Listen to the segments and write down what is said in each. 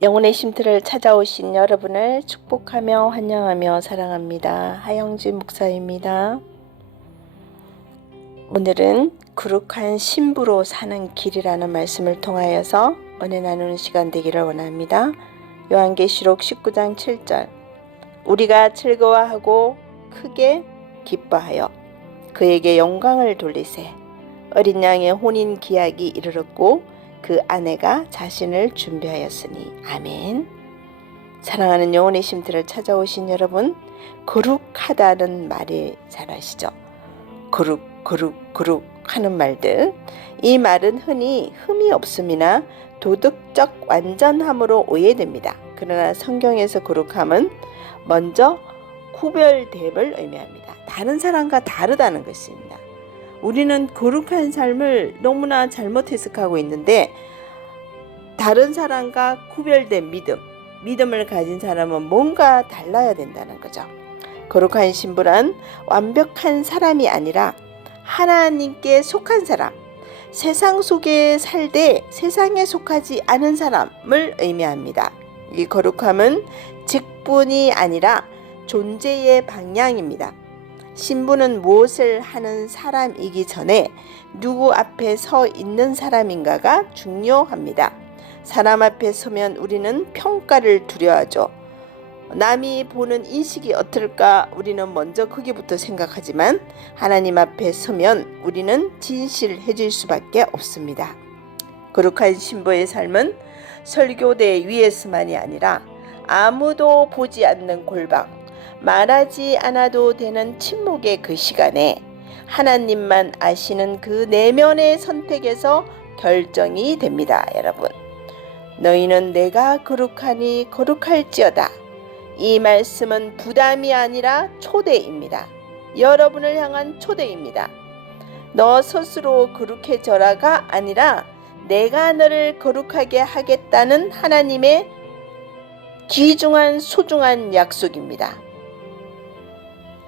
영혼의 쉼터를 찾아오신 여러분을 축복하며 환영하며 사랑합니다. 하영진 목사입니다. 오늘은 거룩한 신부로 사는 길이라는 말씀을 통하여서 은혜 나누는 시간 되기를 원합니다. 요한계시록 19장 7절 우리가 즐거워하고 크게 기뻐하여 그에게 영광을 돌리세 어린 양의 혼인 기약이 이르렀고 그 아내가 자신을 준비하였으니 아멘. 사랑하는 영혼의 심들을 찾아오신 여러분, 거룩하다는 말이 잘 아시죠? 거룩, 거룩, 거룩 하는 말들. 이 말은 흔히 흠이 없음이나 도덕적 완전함으로 오해됩니다. 그러나 성경에서 거룩함은 먼저 구별됨을 의미합니다. 다른 사람과 다르다는 것입니다. 우리는 거룩한 삶을 너무나 잘못 해석하고 있는데 다른 사람과 구별된 믿음, 믿음을 가진 사람은 뭔가 달라야 된다는 거죠. 거룩한 신부란 완벽한 사람이 아니라 하나님께 속한 사람, 세상 속에 살되 세상에 속하지 않은 사람을 의미합니다. 이 거룩함은 직분이 아니라 존재의 방향입니다. 신부는 무엇을 하는 사람이기 전에 누구 앞에 서 있는 사람인가가 중요합니다. 사람 앞에 서면 우리는 평가를 두려워하죠. 남이 보는 인식이 어떨까 우리는 먼저 거기부터 생각하지만 하나님 앞에 서면 우리는 진실해질 수밖에 없습니다. 거룩한 신부의 삶은 설교대 위에서만이 아니라 아무도 보지 않는 골방 말하지 않아도 되는 침묵의 그 시간에 하나님만 아시는 그 내면의 선택에서 결정이 됩니다, 여러분. 너희는 내가 거룩하니 거룩할지어다. 이 말씀은 부담이 아니라 초대입니다. 여러분을 향한 초대입니다. 너 스스로 거룩해져라가 아니라 내가 너를 거룩하게 하겠다는 하나님의 귀중한 소중한 약속입니다.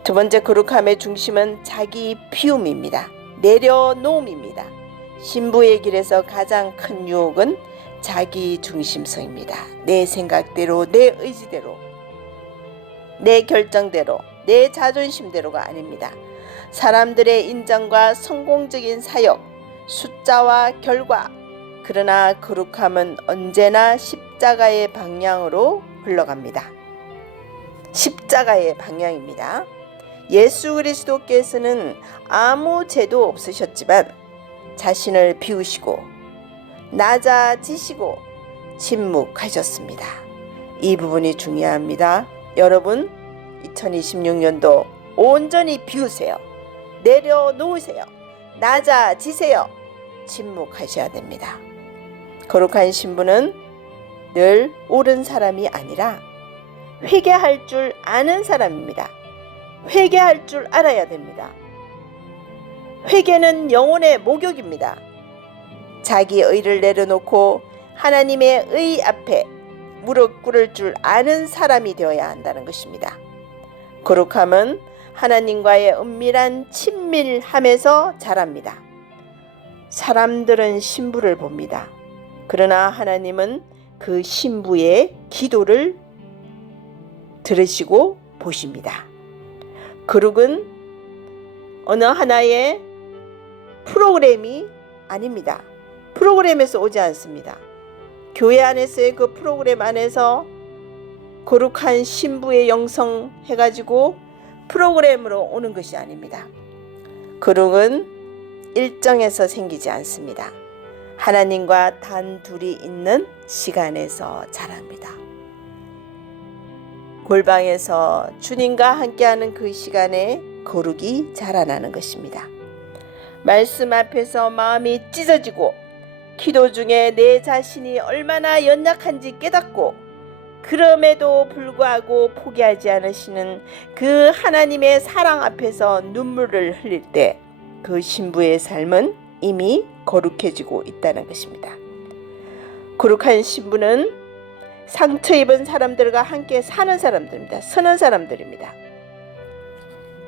두 번째 거룩함의 중심은 자기 비움입니다. 내려놓음입니다. 신부의 길에서 가장 큰 유혹은 자기 중심성입니다. 내 생각대로, 내 의지대로, 내 결정대로, 내 자존심대로가 아닙니다. 사람들의 인정과 성공적인 사역, 숫자와 결과, 그러나 거룩함은 언제나 십자가의 방향으로 흘러갑니다. 십자가의 방향입니다. 예수 그리스도께서는 아무 죄도 없으셨지만 자신을 비우시고 낮아지시고 침묵하셨습니다. 이 부분이 중요합니다. 여러분 2026년도 온전히 비우세요. 내려놓으세요. 낮아지세요. 침묵하셔야 됩니다. 거룩한 신부는 늘 옳은 사람이 아니라 회개할 줄 아는 사람입니다. 회개할 줄 알아야 됩니다. 회개는 영혼의 목욕입니다. 자기 의를 내려놓고 하나님의 의 앞에 무릎 꿇을 줄 아는 사람이 되어야 한다는 것입니다. 거룩함은 하나님과의 은밀한 친밀함에서 자랍니다. 사람들은 신부를 봅니다. 그러나 하나님은 그 신부의 기도를 들으시고 보십니다. 거룩은 어느 하나의 프로그램이 아닙니다. 프로그램에서 오지 않습니다. 교회 안에서의 그 프로그램 안에서 거룩한 신부의 영성 해가지고 프로그램으로 오는 것이 아닙니다. 거룩은 일정에서 생기지 않습니다. 하나님과 단둘이 있는 시간에서 자랍니다. 골방에서 주님과 함께하는 그 시간에 거룩이 자라나는 것입니다. 말씀 앞에서 마음이 찢어지고 기도 중에 내 자신이 얼마나 연약한지 깨닫고 그럼에도 불구하고 포기하지 않으시는 그 하나님의 사랑 앞에서 눈물을 흘릴 때 그 신부의 삶은 이미 거룩해지고 있다는 것입니다. 거룩한 신부는 상처 입은 사람들과 함께 사는 사람들입니다. 서는 사람들입니다.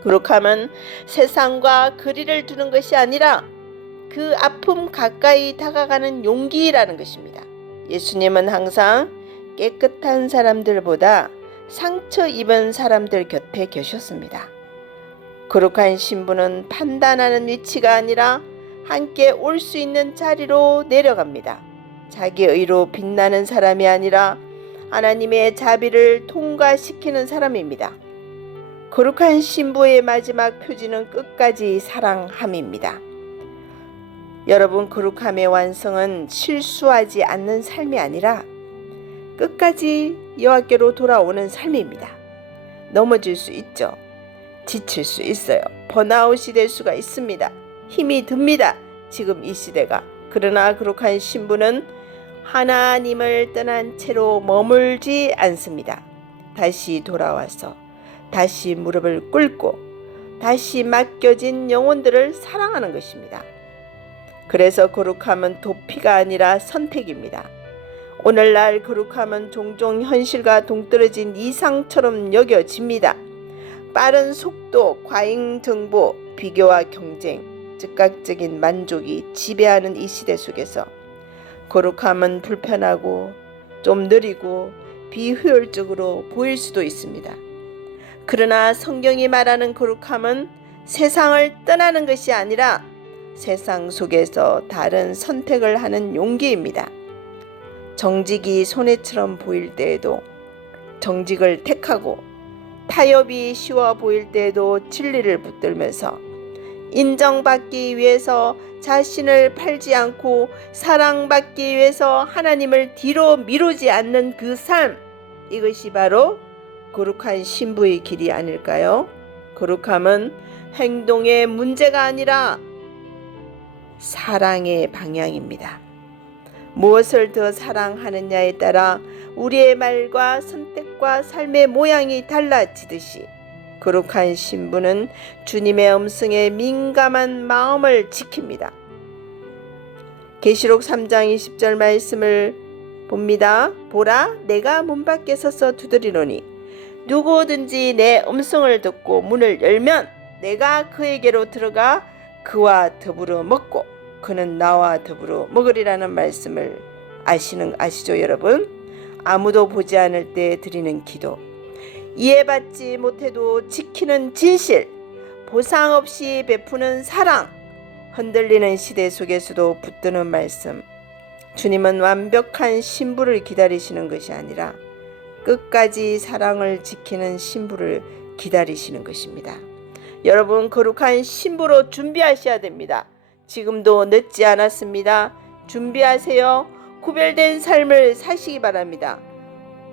거룩함은 세상과 거리를 두는 것이 아니라 그 아픔 가까이 다가가는 용기라는 것입니다. 예수님은 항상 깨끗한 사람들보다 상처 입은 사람들 곁에 계셨습니다. 거룩한 신부는 판단하는 위치가 아니라 함께 올 수 있는 자리로 내려갑니다. 자기 의로 빛나는 사람이 아니라 하나님의 자비를 통과시키는 사람입니다. 거룩한 신부의 마지막 표지는 끝까지 사랑함입니다. 여러분, 거룩함의 완성은 실수하지 않는 삶이 아니라 끝까지 여호와께로 돌아오는 삶입니다. 넘어질 수 있죠. 지칠 수 있어요. 번아웃이 될 수가 있습니다. 힘이 듭니다. 지금 이 시대가. 그러나 거룩한 신부는 하나님을 떠난 채로 머물지 않습니다. 다시 돌아와서 다시 무릎을 꿇고 다시 맡겨진 영혼들을 사랑하는 것입니다. 그래서 거룩함은 도피가 아니라 선택입니다. 오늘날 거룩함은 종종 현실과 동떨어진 이상처럼 여겨집니다. 빠른 속도, 과잉 정보, 비교와 경쟁, 즉각적인 만족이 지배하는 이 시대 속에서 거룩함은 불편하고 좀 느리고 비효율적으로 보일 수도 있습니다. 그러나 성경이 말하는 거룩함은 세상을 떠나는 것이 아니라 세상 속에서 다른 선택을 하는 용기입니다. 정직이 손해처럼 보일 때에도 정직을 택하고 타협이 쉬워 보일 때에도 진리를 붙들면서 인정받기 위해서 자신을 팔지 않고 사랑받기 위해서 하나님을 뒤로 미루지 않는 그 삶, 이것이 바로 거룩한 신부의 길이 아닐까요? 거룩함은 행동의 문제가 아니라 사랑의 방향입니다. 무엇을 더 사랑하느냐에 따라 우리의 말과 선택과 삶의 모양이 달라지듯이 거룩한 신부는 주님의 음성에 민감한 마음을 지킵니다. 계시록 3장 20절 말씀을 봅니다. 보라 내가 문 밖에 서서 두드리노니 누구든지 내 음성을 듣고 문을 열면 내가 그에게로 들어가 그와 더불어 먹고 그는 나와 더불어 먹으리라는 말씀을 아시는 아시죠 여러분? 아무도 보지 않을 때 드리는 기도 이해받지 못해도 지키는 진실 보상 없이 베푸는 사랑 흔들리는 시대 속에서도 붙드는 말씀 주님은 완벽한 신부를 기다리시는 것이 아니라 끝까지 사랑을 지키는 신부를 기다리시는 것입니다. 여러분 거룩한 신부로 준비하셔야 됩니다. 지금도 늦지 않았습니다. 준비하세요. 구별된 삶을 사시기 바랍니다.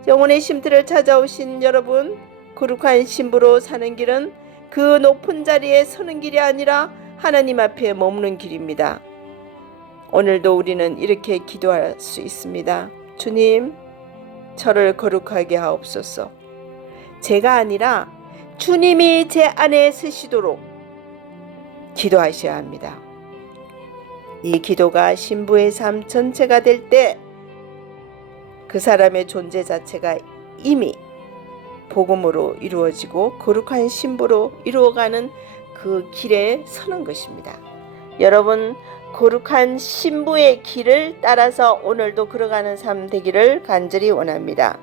영혼의 쉼들을 찾아오신 여러분, 거룩한 신부로 사는 길은 그 높은 자리에 서는 길이 아니라 하나님 앞에 머무는 길입니다. 오늘도 우리는 이렇게 기도할 수 있습니다. 주님, 저를 거룩하게 하옵소서. 제가 아니라 주님이 제 안에 쓰시도록 기도하셔야 합니다. 이 기도가 신부의 삶 전체가 될 때 그 사람의 존재 자체가 이미 복음으로 이루어지고 거룩한 신부로 이루어가는 그 길에 서는 것입니다. 여러분 거룩한 신부의 길을 따라서 오늘도 걸어가는 삶 되기를 간절히 원합니다.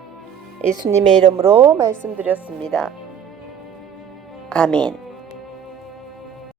예수님의 이름으로 말씀드렸습니다. 아멘.